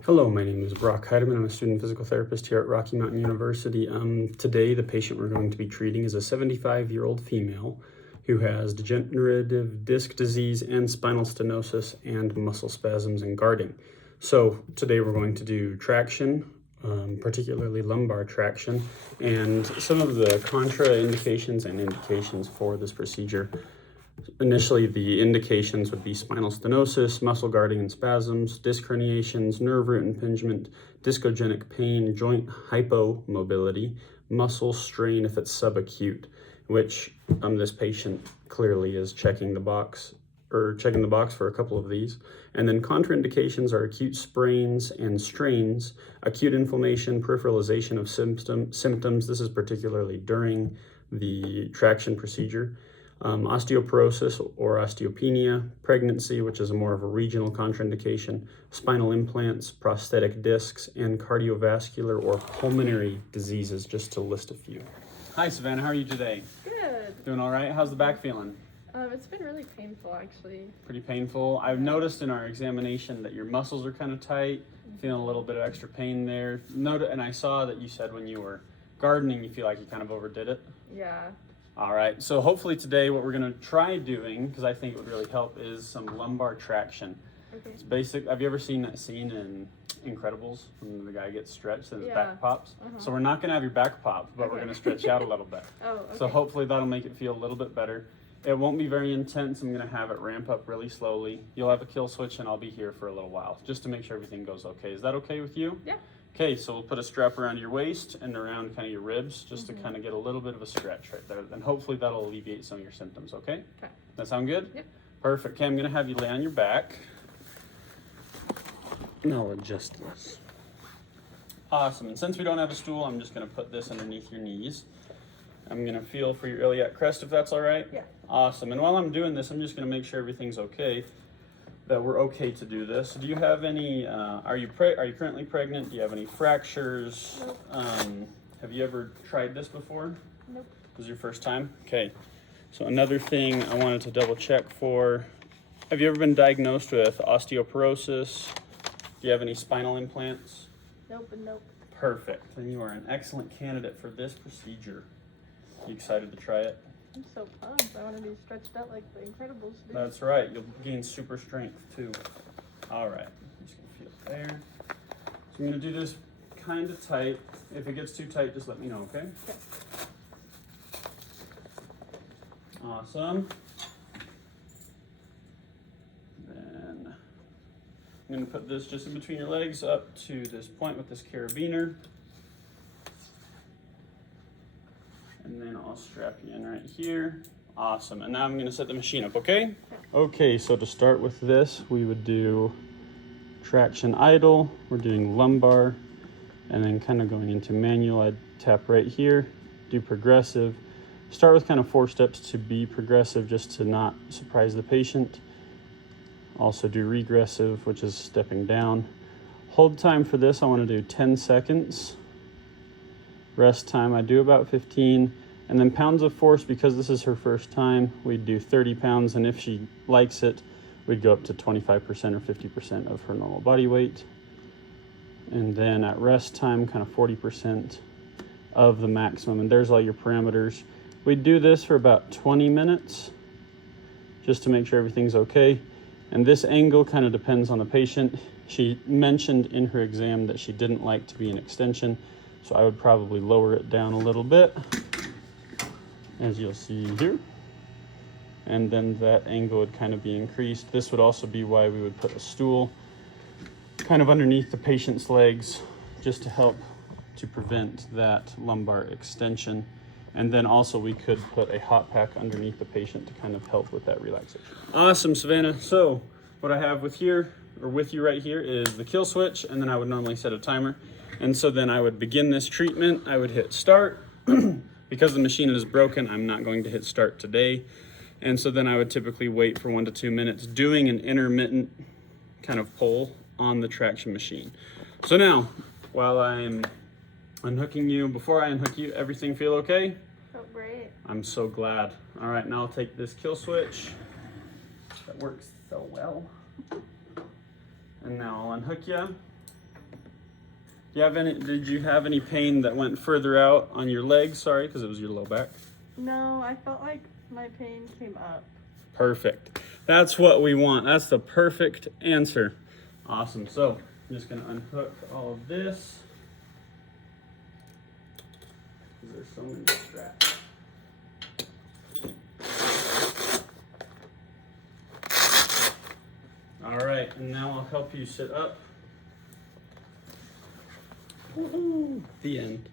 Hello, my name is Brock Heidemann. I'm a student physical therapist here at Rocky Mountain University. Today, the patient we're going to be treating is a 75-year-old female who has degenerative disc disease and spinal stenosis and muscle spasms and guarding. So today we're going to do traction, particularly lumbar traction, and some of the contraindications and indications for this procedure. Initially, the indications would be spinal stenosis, muscle guarding and spasms, disc herniations, nerve root impingement, discogenic pain, joint hypomobility, muscle strain if it's subacute, which this patient clearly is checking the box for a couple of these. And then contraindications are acute sprains and strains, acute inflammation, peripheralization of symptoms. This is particularly during the traction procedure. Osteoporosis or osteopenia, pregnancy, which is more of a regional contraindication, spinal implants, prosthetic discs, and cardiovascular or pulmonary diseases, just to list a few. Hi, Savannah. How are you today? Good. Doing all right? How's the back feeling? It's been really painful, actually. Pretty painful. I've noticed in our examination that your muscles are kind of tight, feeling a little bit of extra pain there. And I saw that you said when you were gardening, you feel like you kind of overdid it. Yeah. All right, so hopefully today what we're gonna try doing, because I think it would really help, is some lumbar traction. Okay. It's basic. Have you ever seen that scene in Incredibles when the guy gets stretched and his back pops? So we're not gonna have your back pop, but we're gonna stretch out a little bit. Oh, okay. So hopefully that'll make it feel a little bit better. It won't be very intense. I'm gonna have it ramp up really slowly. You'll have a kill switch and I'll be here for a little while, just to make sure everything goes okay. Is that okay with you? Yeah. Okay, so we'll put a strap around your waist and around kind of your ribs just to kind of get a little bit of a stretch right there. And hopefully that'll alleviate some of your symptoms, okay? Okay. That sound good? Yep. Perfect. Okay, I'm gonna have you lay on your back. And I'll adjust this. Awesome, and since we don't have a stool, I'm just gonna put this underneath your knees. I'm gonna feel for your iliac crest if that's all right? Yeah. Awesome, and while I'm doing this, I'm just gonna make sure everything's okay, that we're okay to do this. Do you have any, are you currently pregnant? Do you have any fractures? Nope. Have you ever tried this before? Nope. This is your first time? Okay. So another thing I wanted to double check for, have you ever been diagnosed with osteoporosis? Do you have any spinal implants? Nope and nope. Perfect. Then you are an excellent candidate for this procedure. You excited to try it? I'm so pumped. I want to be stretched out like the Incredibles do. That's right. You'll gain super strength too. All right. I'm just gonna feel it there. So I'm gonna do this kind of tight. If it gets too tight, just let me know, okay? Okay. Awesome. Then I'm gonna put this just in between your legs up to this point with this carabiner. And then I'll strap you in right here. Awesome, and now I'm gonna set the machine up, okay? Okay, so to start with this, we would do traction idle, we're doing lumbar, and then kind of going into manual, I'd tap right here, do progressive. Start with kind of 4 steps to be progressive, just to not surprise the patient. Also do regressive, which is stepping down. Hold time for this, I wanna do 10 seconds. Rest time, I do about 15, and then pounds of force, because this is her first time, we'd do 30 pounds, and if she likes it, we'd go up to 25% or 50% of her normal body weight. And then at rest time, kind of 40% of the maximum, and there's all your parameters. We'd do this for about 20 minutes, just to make sure everything's okay. And this angle kind of depends on the patient. She mentioned in her exam that she didn't like to be an extension, so I would probably lower it down a little bit, as you'll see here. And then that angle would kind of be increased. This would also be why we would put a stool kind of underneath the patient's legs, just to help to prevent that lumbar extension. And then also we could put a hot pack underneath the patient to kind of help with that relaxation. Awesome, Savannah. So what I have with you right here is the kill switch, and then I would normally set a timer. And so then I would begin this treatment. I would hit start. Because the machine is broken, I'm not going to hit start today. And so then I would typically wait for 1 to 2 minutes, doing an intermittent kind of pull on the traction machine. So now, while I'm unhooking you, before I unhook you, everything feel okay? Felt great. I'm so glad. All right, now I'll take this kill switch. That works so well. And now I'll unhook you. Did you have any pain that went further out on your legs? Sorry, because it was your low back. No, I felt like my pain came up. Perfect. That's what we want. That's the perfect answer. Awesome. So I'm just gonna unhook all of this. Because there's so many straps. All right, and now I'll help you sit up. Woo-hoo. The end.